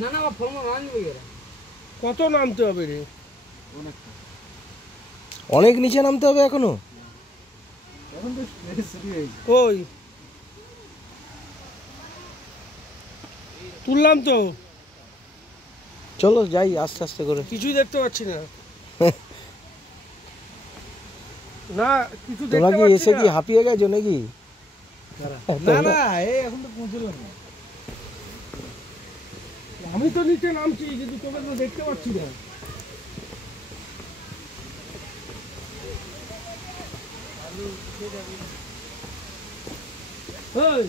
না না ফোন আনবে কত নামতে হবে রে? অনেক নিচে নামতে হবে এখনো। এখন তো শুরু হয়েছে। কই তুললাম তো, চলো যাই আস্তে আস্তে করে। কিছুই দেখতে পাচ্ছি না। না কিছু তোমরা দেখতে কি পাচ্ছি এসে কি না। হাঁপিয়ে গেছো নাকি? না না এখন তো পৌঁছলাম না। আমি তো নিচে নামছি কিন্তু তোকে তো দেখতে পাচ্ছি না। ওই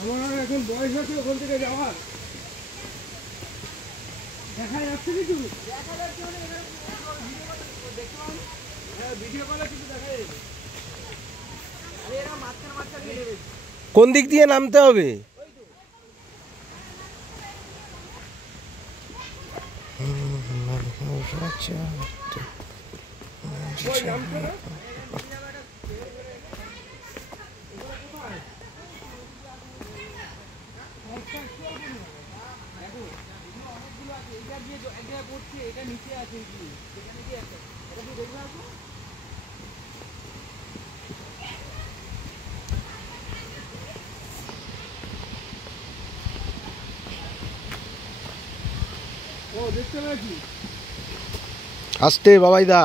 আমার এখন বয়স আছে ওখান থেকে যাওয়ার। দেখা যাচ্ছে কিছু? কোন দিক দিয়ে নামতে হবে? ও দেখতে পাচ্ছি। আস্তে বাবাইদা।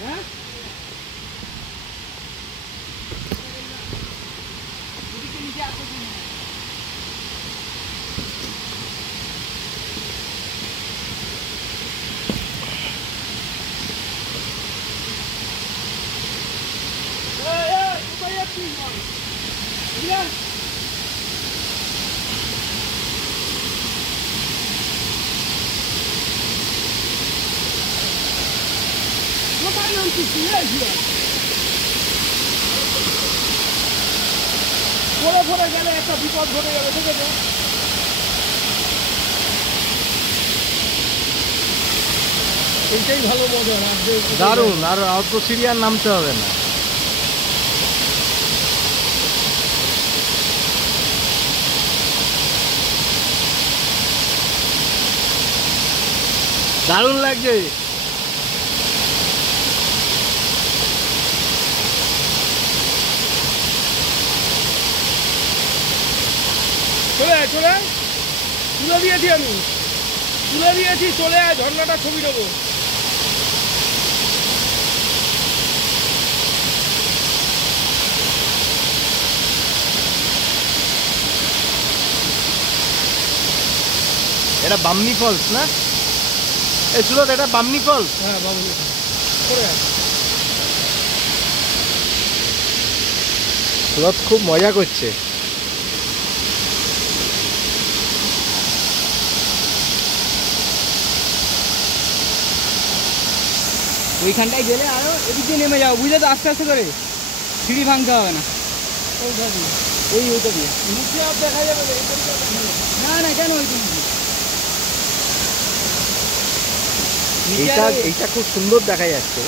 হ্যাঁ পরে পরে গেলে একটা বিপদ ঘটে যাবে, ঠিক আছে? এইটাই ভালো মজা। দারুণ। আর অত সিরিয়ার নামতে হবে না। দারুণ লাগছে। চলে আয়, চলে আয়। তুলে দিয়েছি আমি, তুলে দিয়েছি। চলে আয়, ঝর্ণাটা ছবি দেবো। এটা বামনি ফলস না? এই সুরত এটা বামনি ফলস। হ্যাঁ বাবু, করে আয়। সুরত খুব মজা করছে। ওইখানটায় গেলে আরো এদিক দিয়ে নেমে যাও, বুঝলে তো? আস্তে আস্তে করে সিঁড়ি ভাঙতে হবে না। ওইটা দিয়ে নিচে আর দেখা যাবে না, এইখান থেকে দেখা যাবে। না না কেন ওই দিকে এইটা খুব সুন্দর দেখা যাচ্ছে।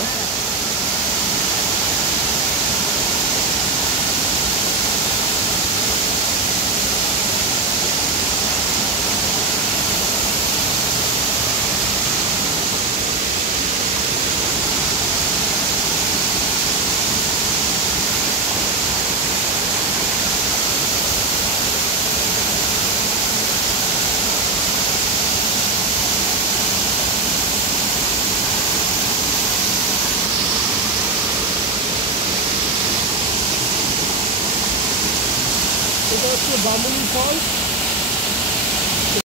এটা হচ্ছে বামুনি ফল।